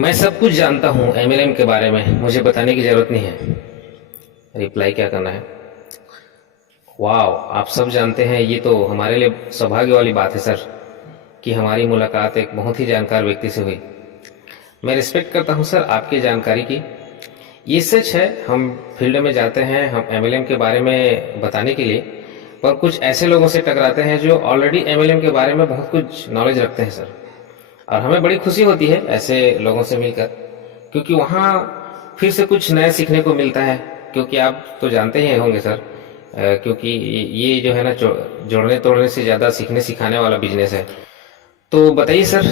मैं सब कुछ जानता हूँ एमएलएम के बारे में, मुझे बताने की जरूरत नहीं है। रिप्लाई क्या करना है? वाह, आप सब जानते हैं, ये तो हमारे लिए सौभाग्य वाली बात है सर कि हमारी मुलाकात एक बहुत ही जानकार व्यक्ति से हुई। मैं रिस्पेक्ट करता हूँ सर आपकी जानकारी की। ये सच है, हम फील्ड में जाते हैं हम एमएलएम के बारे में बताने के लिए, पर कुछ ऐसे लोगों से टकराते हैं जो ऑलरेडी एमएलएम के बारे में बहुत कुछ नॉलेज रखते हैं सर। और हमें बड़ी खुशी होती है ऐसे लोगों से मिलकर, क्योंकि वहाँ फिर से कुछ नया सीखने को मिलता है। क्योंकि आप तो जानते ही होंगे सर, क्योंकि ये जो है ना जोड़ने तोड़ने से ज़्यादा सीखने सिखाने वाला बिजनेस है। तो बताइए सर,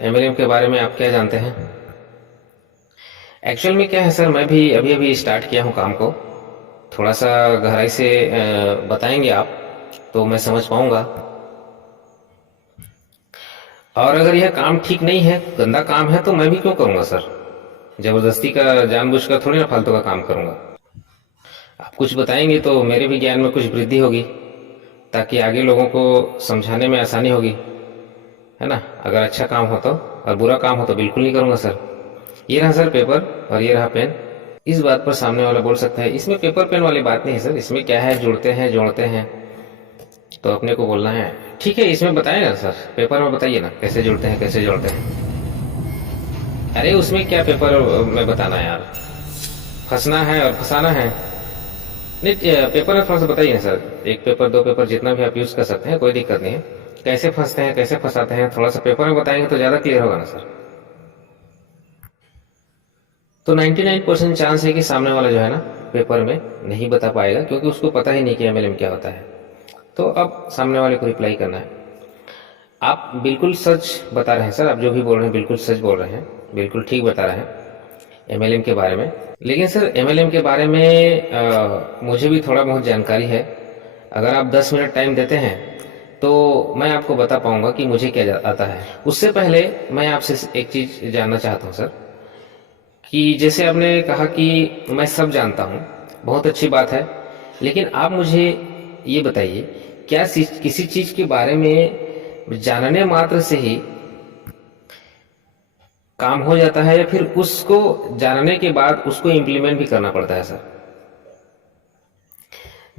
एमएलएम के बारे में आप क्या जानते हैं? एक्चुअल में क्या है सर, मैं भी अभी अभी स्टार्ट किया हूँ काम को। थोड़ा सा गहराई से बताएंगे आप तो मैं समझ पाऊंगा। और अगर यह काम ठीक नहीं है, गंदा काम है, तो मैं भी क्यों करूंगा सर? जबरदस्ती का जानबूझकर थोड़ी ना फालतू का काम करूंगा। आप कुछ बताएंगे तो मेरे भी ज्ञान में कुछ वृद्धि होगी, ताकि आगे लोगों को समझाने में आसानी होगी, है ना? अगर अच्छा काम हो तो, और बुरा काम हो तो बिल्कुल नहीं करूंगा सर। ये रहा सर पेपर और ये रहा पेन। इस बात पर सामने वाला बोल सकता है इसमें पेपर पेन वाली बात नहीं है सर, इसमें क्या है, जुड़ते हैं जोड़ते हैं, तो अपने को बोलना है। ठीक है, इसमें बताइए ना सर, पेपर में बताइए ना कैसे जुड़ते हैं कैसे जोड़ते हैं। अरे उसमें क्या पेपर में बताना है यार, फंसना है और फंसाना है। नहीं, पेपर में थोड़ा सा बताइए ना सर, एक पेपर दो पेपर जितना भी आप यूज कर सकते हैं, कोई दिक्कत नहीं है। कैसे फंसते हैं कैसे फंसाते हैं, थोड़ा सा पेपर में बताएंगे तो ज्यादा क्लियर होगा ना सर। तो 99% चांस है कि सामने वाला जो है ना पेपर में नहीं बता पाएगा, क्योंकि उसको पता ही नहीं कि एमएलएम क्या होता है। तो अब सामने वाले को रिप्लाई करना है। आप बिल्कुल सच बता रहे हैं सर, आप जो भी बोल रहे हैं बिल्कुल सच बोल रहे हैं, बिल्कुल ठीक बता रहे हैं एमएलएम के बारे में। लेकिन सर एमएलएम के बारे में मुझे भी थोड़ा बहुत जानकारी है। अगर आप 10 मिनट टाइम देते हैं तो मैं आपको बता पाऊंगा कि मुझे क्या आता है। उससे पहले मैं आपसे एक चीज जानना चाहता हूँ सर, कि जैसे आपने कहा कि मैं सब जानता हूँ, बहुत अच्छी बात है, लेकिन आप मुझे ये बताइए, क्या किसी चीज के बारे में जानने मात्र से ही काम हो जाता है, या फिर उसको जानने के बाद उसको इम्प्लीमेंट भी करना पड़ता है सर?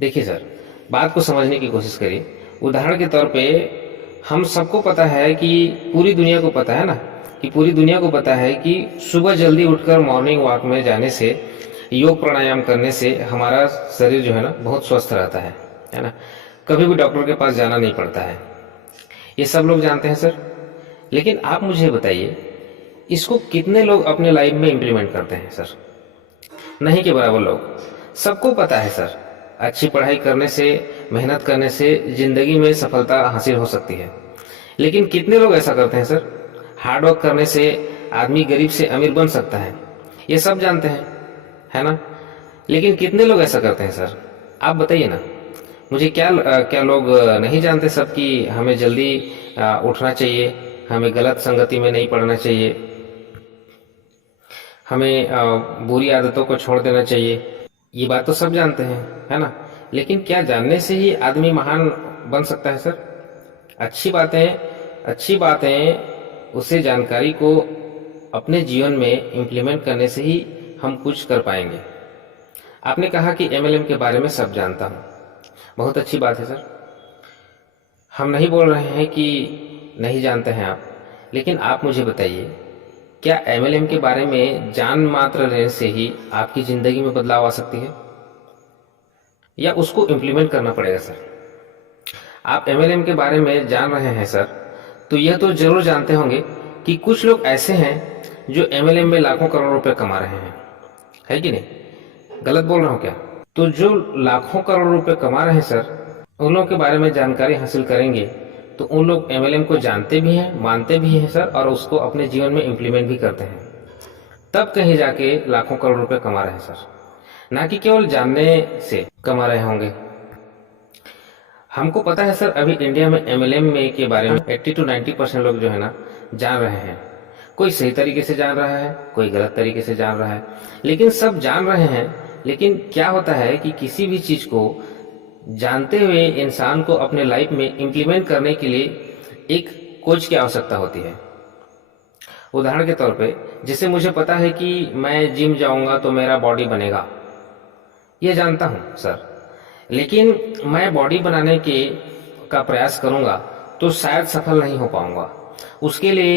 देखिए सर, बात को समझने की कोशिश करिए। उदाहरण के तौर पे हम सबको पता है कि पूरी दुनिया को पता है ना, कि पूरी दुनिया को पता है कि सुबह जल्दी उठकर मॉर्निंग वॉक में जाने से, योग प्राणायाम करने से हमारा शरीर जो है ना बहुत स्वस्थ रहता है ना? कभी भी डॉक्टर के पास जाना नहीं पड़ता है। ये सब लोग जानते हैं सर। लेकिन आप मुझे बताइए, इसको कितने लोग अपने लाइफ में इम्प्लीमेंट करते हैं सर? नहीं के बराबर लोग। सबको पता है सर, अच्छी पढ़ाई करने से, मेहनत करने से जिंदगी में सफलता हासिल हो सकती है। लेकिन कितने लोग ऐसा करते हैं सर? हार्ड वर्क करने से आदमी गरीब से अमीर बन सकता है, ये सब जानते हैं, है ना? लेकिन कितने लोग ऐसा करते हैं सर? आप बताइए ना मुझे। क्या लोग नहीं जानते सब कि हमें जल्दी उठना चाहिए, हमें गलत संगति में नहीं पड़ना चाहिए, हमें बुरी आदतों को छोड़ देना चाहिए? ये बात तो सब जानते हैं, है ना? लेकिन क्या जानने से ही आदमी महान बन सकता है सर? अच्छी बातें उसे जानकारी को अपने जीवन में इम्प्लीमेंट करने से ही हम कुछ कर पाएंगे। आपने कहा कि एमएलएम के बारे में सब जानता हूँ, बहुत अच्छी बात है सर। हम नहीं बोल रहे हैं कि नहीं जानते हैं आप, लेकिन आप मुझे बताइए, क्या एमएलएम के बारे में जान मात्र लेने से ही आपकी जिंदगी में बदलाव आ सकती है, या उसको इम्प्लीमेंट करना पड़ेगा सर? आप एमएलएम के बारे में जान रहे हैं सर, तो यह तो जरूर जानते होंगे कि कुछ लोग ऐसे हैं जो एमएलएम में लाखों करोड़ रुपए कमा रहे हैं, है कि नहीं? गलत बोल रहा हूँ क्या? तो जो लाखों करोड़ रुपए कमा रहे हैं सर, उन लोगों के बारे में जानकारी हासिल करेंगे तो उन लोग एमएलएम को जानते भी हैं, मानते भी हैं सर, और उसको अपने जीवन में इम्प्लीमेंट भी करते हैं। तब कहीं जाके लाखों करोड़ रुपए कमा रहे हैं सर, ना कि केवल जानने से कमा रहे होंगे। हमको पता है सर, अभी इंडिया में एमएलएम में के बारे में 80 to 90% लोग जो है ना जान रहे हैं। कोई सही तरीके से जान रहा है, कोई गलत तरीके से जान रहा है, लेकिन सब जान रहे हैं। लेकिन क्या होता है कि किसी भी चीज को जानते हुए इंसान को अपने लाइफ में इम्प्लीमेंट करने के लिए एक कोच की आवश्यकता होती है। उदाहरण के तौर पे, जैसे मुझे पता है कि मैं जिम जाऊंगा तो मेरा बॉडी बनेगा, ये जानता हूँ सर, लेकिन मैं बॉडी बनाने के का प्रयास करूंगा तो शायद सफल नहीं हो पाऊंगा। उसके लिए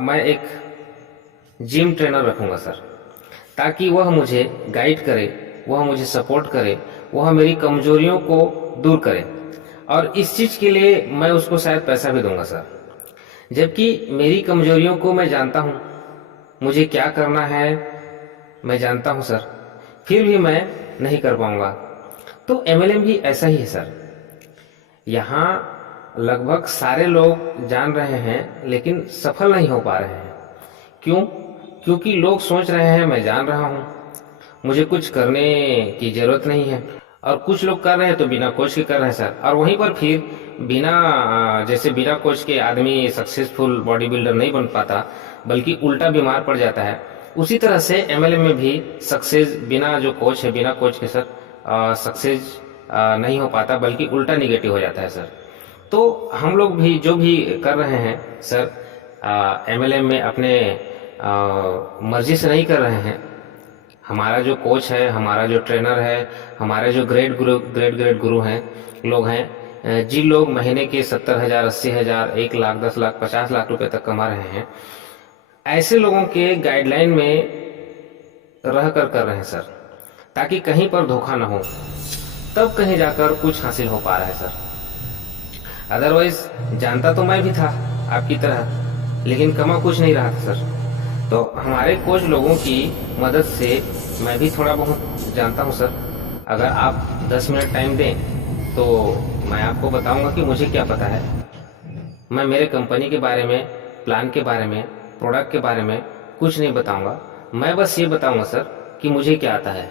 मैं एक जिम ट्रेनर रखूंगा सर, ताकि वह मुझे गाइड करे, वह मुझे सपोर्ट करे, वह मेरी कमजोरियों को दूर करे, और इस चीज के लिए मैं उसको शायद पैसा भी दूंगा सर। जबकि मेरी कमजोरियों को मैं जानता हूँ, मुझे क्या करना है मैं जानता हूँ सर, फिर भी मैं नहीं कर पाऊंगा। तो एमएलएम भी ऐसा ही है सर। यहाँ लगभग सारे लोग जान रहे हैं लेकिन सफल नहीं हो पा रहे हैं। क्यों? क्योंकि लोग सोच रहे हैं मैं जान रहा हूँ, मुझे कुछ करने की जरूरत नहीं है, और कुछ लोग कर रहे हैं तो बिना कोच के कर रहे हैं सर। और वहीं पर फिर जैसे बिना कोच के आदमी सक्सेसफुल बॉडी बिल्डर नहीं बन पाता, बल्कि उल्टा बीमार पड़ जाता है। उसी तरह से एमएलएम में भी सक्सेस बिना जो कोच है, बिना कोच के सर सक्सेस नहीं हो पाता, बल्कि उल्टा निगेटिव हो जाता है सर। तो हम लोग भी जो भी कर रहे हैं सर एमएलएम में अपने मर्जी से नहीं कर रहे हैं। हमारा जो कोच है, हमारा जो ट्रेनर है, हमारे जो ग्रेट गुरु हैं लोग हैं, जिन लोग महीने के 70,000, 80,000, 1 लाख, 10 लाख, 50 लाख रुपए तक कमा रहे हैं, ऐसे लोगों के गाइडलाइन में रह कर रहे हैं सर, ताकि कहीं पर धोखा ना हो, तब कहीं जाकर कुछ हासिल हो पा रहा है सर। अदरवाइज जानता तो मैं भी था आपकी तरह, लेकिन कमा कुछ नहीं रहा था सर। तो हमारे कोच लोगों की मदद से मैं भी थोड़ा बहुत जानता हूँ सर। अगर आप 10 मिनट टाइम दें तो मैं आपको बताऊंगा कि मुझे क्या पता है। मैं मेरे कंपनी के बारे में, प्लान के बारे में, प्रोडक्ट के बारे में कुछ नहीं बताऊंगा। मैं बस ये बताऊंगा सर कि मुझे क्या आता है।